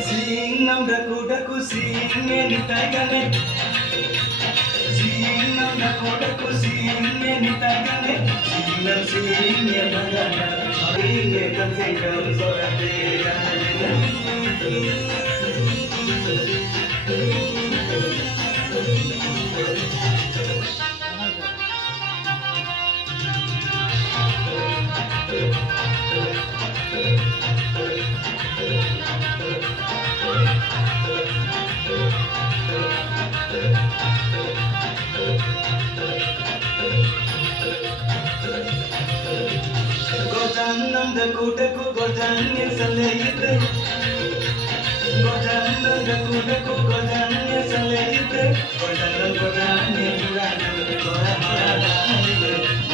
Sinam daku daku singe nitagane Sinam daku singe nitagane Sinam singe bagana Singe kan singam sorate Gojanam daku gojannya selaitre Gojanam daku gojannya selaitre Gojanam gojannya bulan Gojanam